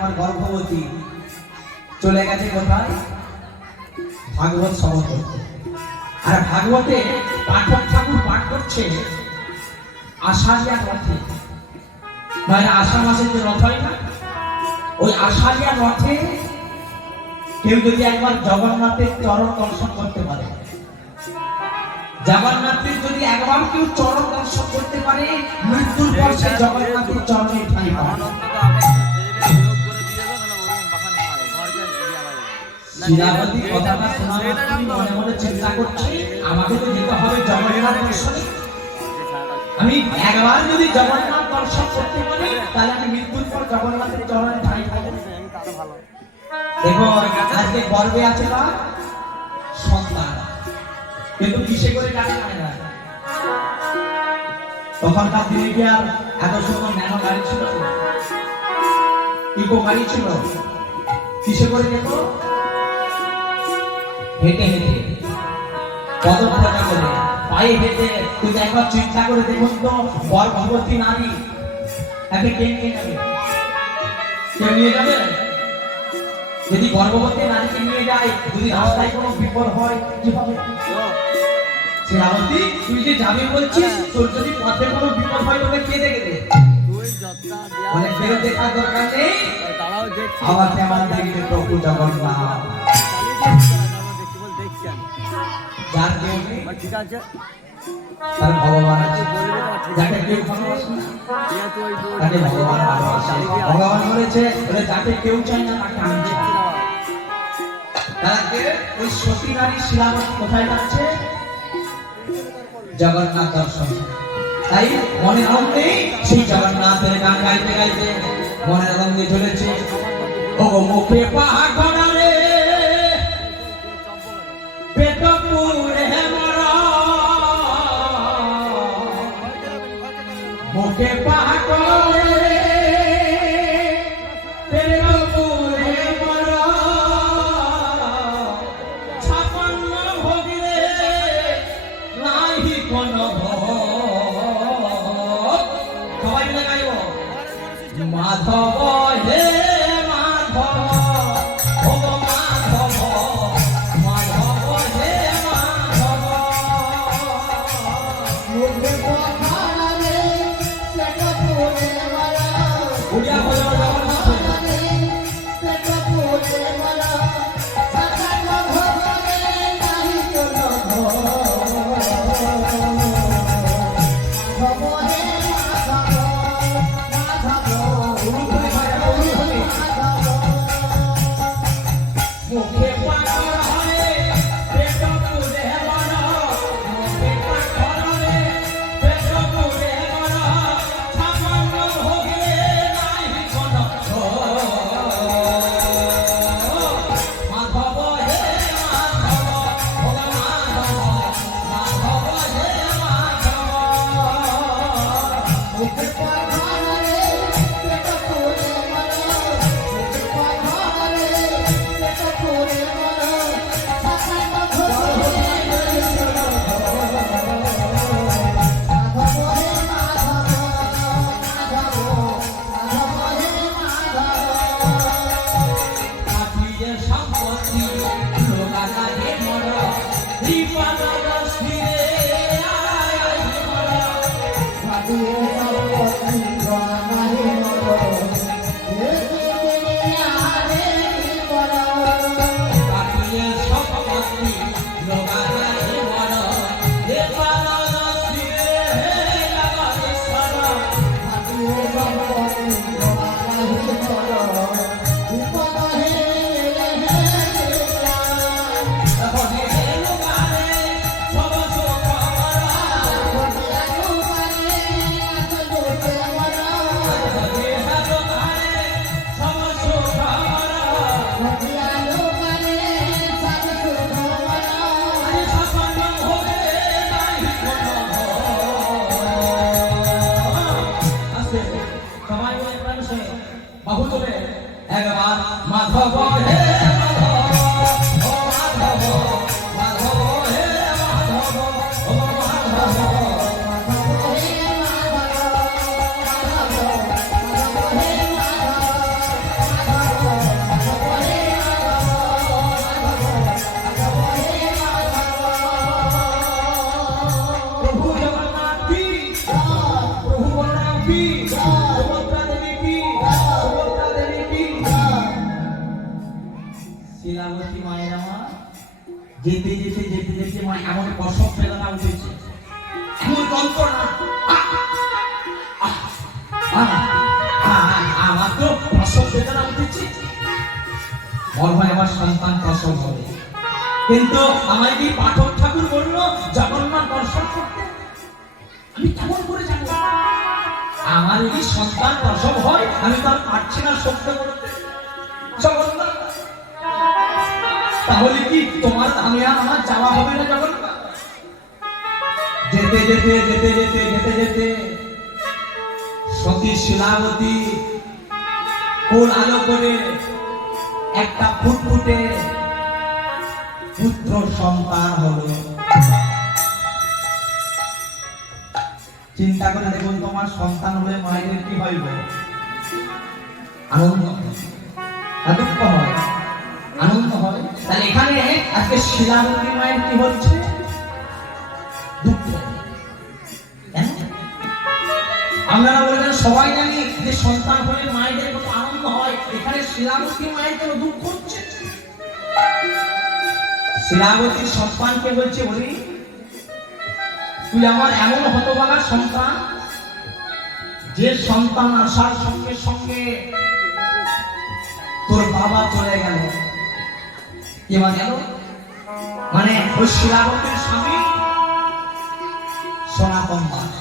আমার গর্ভবতী চলে গেছে কোথায়? ভাগবত শ্রবণ করতে। আর ভাগবতে পাঠক ঠাকুর পাঠ করছে আষাঢ়িয়া রথে। মানে আষাঢ় মাসের যে রথ হয় না, ওই আষাঢ়িয়া রথে কেউ যদি একবার জগন্নাথের চরণ দর্শন করতে পারে, জগন্নাথের যদি একবার কেউ চরণ দর্শন করতে পারে, মৃত্যুর পর সে জগন্নাথের চরণে ঠাঁই পায়। শিলাবতী কথাটা শোনা মাত্রই মনে মনে চিন্তা করছি, আমাকে তো যেতে হবে জগন্নাথ দর্শনে। আমি একবার যদি জগন্নাথ দর্শন করতে পারি, তাহলে আমি মৃত্যুর পর জগন্নাথের চরণে ঠাঁই পাবো। দেখো আজকে গর্বে আছে না সন্তান, কিন্তু কিসে করে টাকা পায় না। তখনকার দিনে কি আর এত সুন্দর ন্যানো গাড়ি ছিল, ইকো গাড়ি ছিল? কিসে করে দেখো? হেঁটে হেঁটে, পদযাত্রা করে, পায়ে হেঁটে। তুই একবার চিন্তা করে দেখুন তো, গর্ভবতী নারী তাকে কে নিয়ে যাবে? কেউ নিয়ে যাবে? যদি গর্ভবতী নারীকে নিয়ে যায়, যদি রাস্তায় কোনো বিপদ হয় কি হবে? শিলাবতী, তুই যে যাবে বলছিস, তোর যদি পথে কোনো বিপদ হয় তোকে কে দেখবে? মানে ফেরত দেখার দরকার নেই, আবার কেমন দেখবে প্রভু জগন্নাথ। যার কেউ নেই তার ভগবান আছে, যাকে কেউ ভালোবাসে না তাকে ভগবান ভালোবাসে। ভগবান বলেছে যাকে কেউ চায় না তাকে আমি চাই। তাকে ওই সতী নারী শিলাবতী কোথায় যাচ্ছে? জগন্নাথ দর্শন। তাই মনে আনন্দে সেই জগন্নাথের গান গাইতে গাইতে মনের আনন্দে চলেছে। ও মুখে পাহাড় গড়ারে পেটপুরে মরা, মুখে পাহাড় গড়ারে পেটপুরে মরা, 56 ভোগিলে নাহি কোনো ভোগ। সবাই মিলে গাইব মাধব হে মাধব, ও মাধব, মাধব হে মাধব। উড়িয়া বলো জগন্নাথ। মুখে পাথর হয় পেট পুরে মরা, মুখে পাথর হয় পেট পুরে মরা, 56 ভোগে নাহি কোনো মাধব হে মাধব, ও মাধব, মাধব হে মাধব। মুখে পাথর হয় পেট পুরে মরা, মুখে পাথর হয় পেট পুরে মরা, 56 ভোগে নাহি কোনো মাধব হে মাধব, মাধব, মাধব হে মাধব। কাটিয়ে সম্পত্তি লোকানা হে মর, দীপানন্দ স্থিরে আয় আয় মর। কাটিয়ে সম্পত্তি লোকানা হে মর, কাটিয়ে সম্পত্তি লোকানা হে মর, দীপানন্দ স্থিরে জগদীশ্বর। কাটিয়ে সম্পত্তি লোকানা হে মর, বিপদ হে একবার মাধব হে মাধব, ও মাধব, মাধব হে মাধব, ও মাধব, মাধব হে মাধব, মাধব, মাধব হে মাধব। শিলাবতী মায়ের আমার যেতে যেতে যেতে যেতে মা এমন প্রসব বেদনা উঠেছে, এমন যন্ত্রণা। আমার তো প্রসব বেদনা উঠেছে, মনে হয় আমার সন্তান প্রসব হবে। কিন্তু আমার কি পাঠক ঠাকুর বললো জগন্নাথ দর্শন করতে, আমি কেমন করে যাবো? আমার যদি সন্তান প্রসব হয় আমি তো আর পারছি না সত্য করতে জগন্নাথ, তাহলে কি তোমার আমি আর আমার যাওয়া হবে না জগন্নাথ? যেতে যেতে যেতে যেতে যেতে যেতে সতী শিলাবতী কোল আলো করে একটা ফুটফুটে পুত্র সন্তান হলো। চিন্তা করে দেখুন, তোমার সন্তান হলে মায়ের কি হইব? আনন্দ হয়, দুঃখ হয়, আনন্দ হয়। তাহলে এখানে আজকে শিলাবতী মায়ের কি হচ্ছে? দুঃখ। আপনারা বলবেন সবাই জানি যে সন্তান হলে মায়েদের কত আনন্দ হয়, এখানে শিলাবতী মায়ের কেন দুঃখ হচ্ছে? শিলাবতীর সন্তানকে বলছে, বলি তুই আমার এমন হতভাগা সন্তান যে সন্তান আসার সঙ্গে সঙ্গে তোর বাবা চলে গেল। এবার গেল মানে ওই শিলাবতীর স্বামী সনাতন দাস।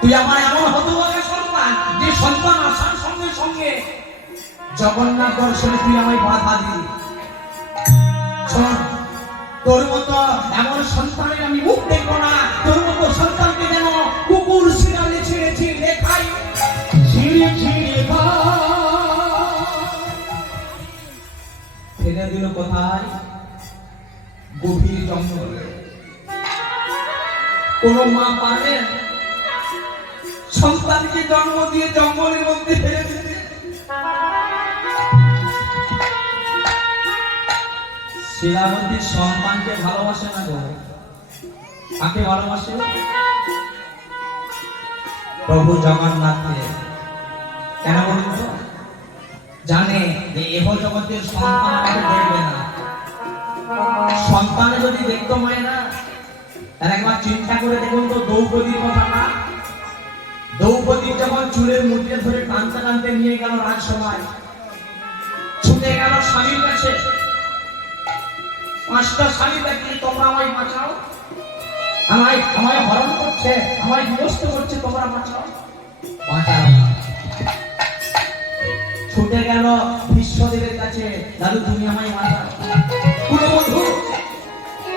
তুই আমার এমন হতভাগা সন্তান যে সন্তান আসার সঙ্গে সঙ্গে জগন্নাথ দর্শনে তুই আমায় বাধা দিলি। শোন, তোর মতো এমন সন্তানের আমি মুখ দেখবো না। তোর মতো সন্তানকে যেন কুকুর শিরালে ছিঁড়েছি লেখাই ছিঁড়ে ছিঁড়ে ফেলে দিল কোথায়? গভীর জঙ্গলে। কোন মা পারেন সন্তানকে জন্ম দিয়ে জঙ্গলের মধ্যে ফেলে দিতে? শিলাবতীর সন্তানকে ভালোবাসে না গো, কাকে ভালোবাসে? প্রভু জগন্নাথকে। কেন বলুন তো? জানে যে এহ জগতের সন্তান আমাকে দেখবে না। সন্তানে যদি দেখতো মায়েরা, তাহলে একবার চিন্তা করে দেখুন তো দ্রৌপদীর কথাটা। দ্রৌপদীর যখন চুলের মুঠে ধরে টানতে টানতে নিয়ে গেল রাজসভায়, ছুটে গেল স্বামীর কাছে, পাঁচটা স্বামী দেখলি তোমরা আমায় বাঁচাও, আমায় হরণ করছে, আমায় বিনষ্ট করছে, তোমরা বাঁচাও। বাঁচাও। ছুটে গেল বিশ্বদেবের কাছে, দাদু তুমি আমায় বাঁচাও। কোনো বন্ধু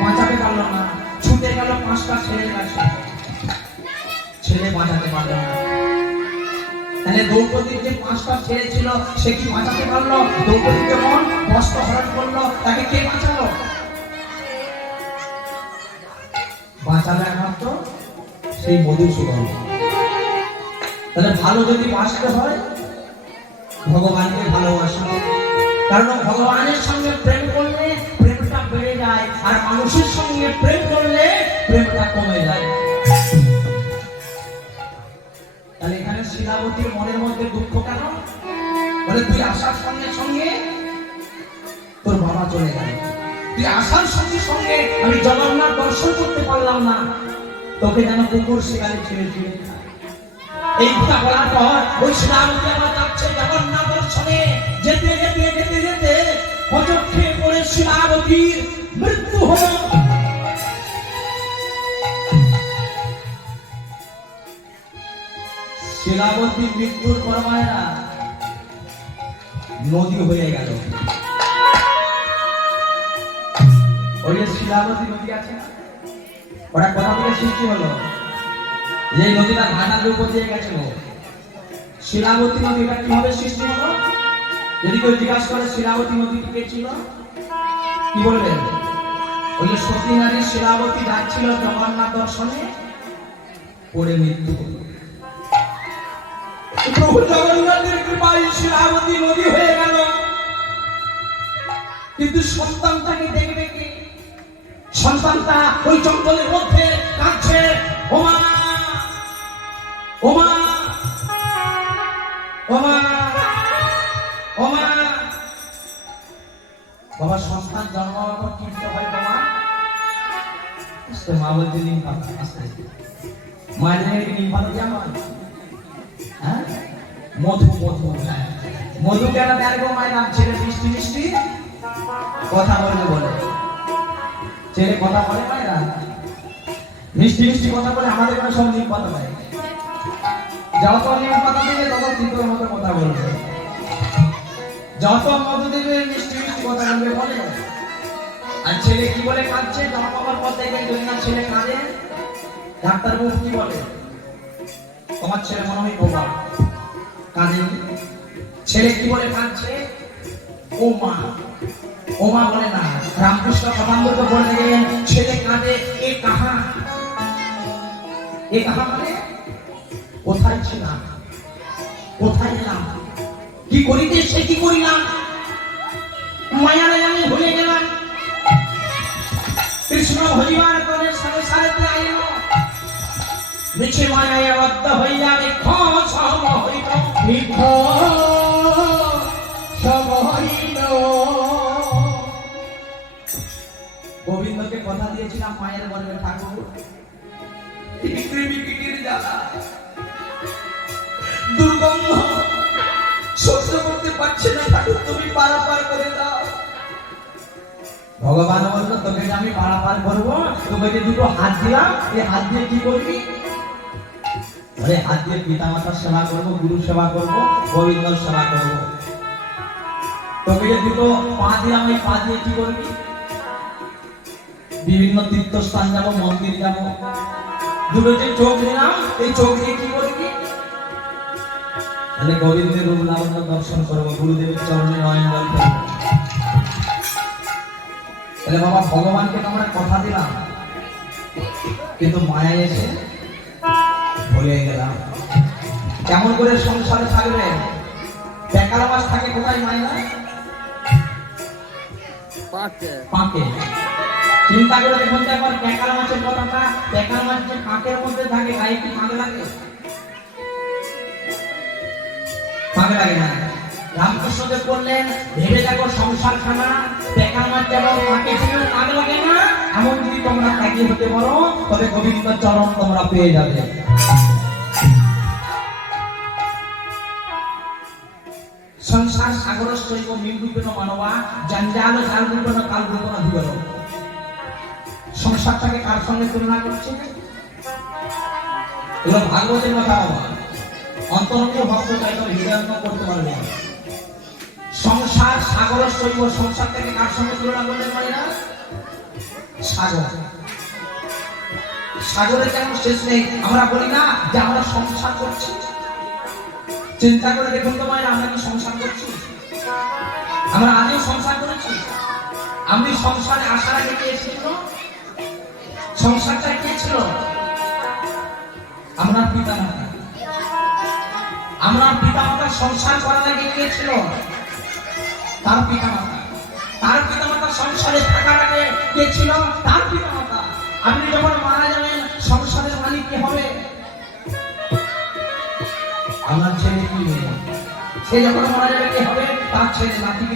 বাঁচাতে পারলো না। ছুটে গেল পাঁচটা ছেলের কাছে, ছেলে বাঁচাতে পারলো না। তাহলে দ্রৌপদীর যে পাঁচটা ছেলে ছিল সে কি বাঁচাতে পারলো? দ্রৌপদী যখন বস্ত্র হরণ করলো তাকে কে বাঁচালো? বাঁচাবে একমাত্র সেই মধুসূদন। তাহলে ভালো যদি বাঁচতে হয় ভগবানকে ভালোবাসো, কারণ ভগবানের সঙ্গে প্রেম করলে প্রেমটা বেড়ে যায়, আর মানুষের সঙ্গে প্রেম করলে প্রেমটা কমে যায়। তাহলে এখানে শিলাবতীর মনের মধ্যে দুঃখ কেন? বলে তুই আসার সঙ্গে সঙ্গে তোর বাবা চলে গেল, তুই আসার সঙ্গে সঙ্গে আমি জগন্নাথ দর্শন করতে পারলাম না, তোকে যেন কুকুর শিকারে ছেড়ে দিয়ে। এই কথা বলার পর ওই শিলাবতী আবার যাচ্ছে জগন্নাথ দর্শনে। যেতে যেতে যেতে যেতে অচক্ষে পড়ে শিলাবতীর মৃত্যু হলো। শিলাবতীর মৃত্যুর পর মায়েরা নদী হয়ে গেল। ওই যে শিলাবতী নদী আছে না, ওটা কোথা থেকে সৃষ্টি হলো? যে নদীটা ঘাটার উপর দিয়ে গেছিল, শিলাবতী নদীটা কিভাবে সৃষ্টি হলো? যদি কেউ জিজ্ঞাসা করে শিলাবতী নদী কে ছিল, কি বলবেন? ওই যে সতী নারী শিলাবতী যাচ্ছিল জগন্নাথ দর্শনে, পড়ে মৃত্যু হল। প্রভু জগন্নাথের কৃপায় শিলাবতী নদী হয়ে গেল। কিন্তু সন্তানটাকে দেখবে কে? সন্তানটা ওই জঙ্গলের মধ্যে কাঁদছে, ওমা ওমা ওমা ওমা। বাবা সন্তান জন্মাবার পর কি দিতে হয় বাবা? মা বলছে নিম পাতা। আস্তে মায়ের জন্য নিম পাতা দেওয়া হয়? হ্যাঁ, মধু মধু। হ্যাঁ, মধু কেন দেয় গো মায়ের? ছেলে মিষ্টি মিষ্টি কথা বলবে বলে। ছেলে কথা বলে মায়েরা মিষ্টি মিষ্টি কথা বলে, আমাদের কোনো সব নিম পাতা দেয়। যত নিম পাতা দেবে তত তিতর মতো কথা বলবে, যত মধু দেবে মিষ্টি মিষ্টি কথা বলবে বলে। আর ছেলে কি বলে কাঁদছে? জন্ম পাবার পর দেখবেন যদি না ছেলে কাঁদে, ডাক্তারবাবু কি বলে? তোমার ছেলে মনে হয় বোবা, কাঁদে। ছেলে কি বলে কাঁদছে? ও মা। ও মা বলে না। রামকৃষ্ণ কথামৃত বলে গেলেন ছেলে কাঁদে এ কাহা। এ কাহা মানে কোথায় ছিলাম, কোথায় এলাম, কি করিতে সে কি করিলাম, মায়ারে আমি ভুলে গেলাম। কৃষ্ণ হরিবার করে সংসারেতে আইল, মিছে মায়ায় আবদ্ধ হইয়া বৃক্ষ সম হইল, বৃক্ষ সম হইল। গোবিন্দকে কথা দিয়েছিলাম মায়ের গর্ভে ঠাকুর, দুর্গন্ধ সহ্য করতে পারছে না ঠাকুর, তুমি পারাপার করে দাও। ভগবান বলল তোকে যে আমি পারাপার করবো, তোকে যে দুটো হাত দিলাম, এই হাত দিয়ে কি করবি? আরে হাত দিয়ে পিতা মাতার সেবা করবো, গুরু সেবা করবো, গোবিন্দর সেবা করবো। তোকে যে দুটো পা দিলাম, এই পা দিয়ে কি করবি? বিভিন্ন তীর্থস্থান যাবো, মন্দির যাবো। দুটো যে চোখ দিলাম, এই চোখ দিয়ে কি করবি? তাহলে গোবিন্দের রূপ লাবণ্য দর্শন করবো, গুরুদেবের চরণে নয়ন জল ফেলবো। তাহলে বাবা ভগবানকে আমরা কথা দিলাম, কিন্তু মায়া এসে ভুলে গেলাম। কেমন করে সংসারে থাকবে? বেকার মাছ থাকে কোথায় মায়া? পাকে। চিন্তা করে দেখুন তো একবার বেকার মাছের কথাটা। বেকার মাছ যে পাকের মধ্যে থাকে, গায়ে কি পাক লাগে? পাক লাগে না। রামকৃষ্ণ দেব বললেন ভেবে দেখো সংসার খানা, বেকার মাছ যেমন পাকে ছিল পাক লাগে না, এমন যদি তোমরা ত্যাগী হতে পারো তবে গোবিন্দ চরণ তোমরা পেয়ে যাবে। সংসার সাগরস্যৈব মিমরূপেণ মানবা জঞ্জাল জালরূপেণ কালরূপেণ বিবর। সংসারটাকে কার সঙ্গে তুলনা করছে? এগুলো ভাগবতের কথা বাবা, অন্তরঙ্গীয় ভক্ত চাইতে হৃদয়ঙ্গ করতে পারবে। সংসার সাগরস্যৈব, সংসারটাকে কার সঙ্গে তুলনা করতে পারে না? সাগর। সাগরের যেমন শেষ নেই। আমরা বলি না যে আমরা সংসার করছি। চিন্তা করে দেখুন তো মায়ের, আমরা কি সংসার করছি? আমরা আজও সংসার করেছি? আমি সংসারে আসার আগে কে ছিল? সংসারটা কে ছিল? আমরা পিতা মাতা। আমরা পিতা মাতা সংসার করার আগে কে ছিল? তার পিতা মাতা। তার পিতা মাতা সংসারে থাকার আগে কে ছিল? তার পিতা মাতা। আপনি যখন মারা যাবেন সংসারের মালিক কে হবে? আমার ছেলে কি? সে যখন মারা যাবে কে হবে? তার ছেলে নাতি।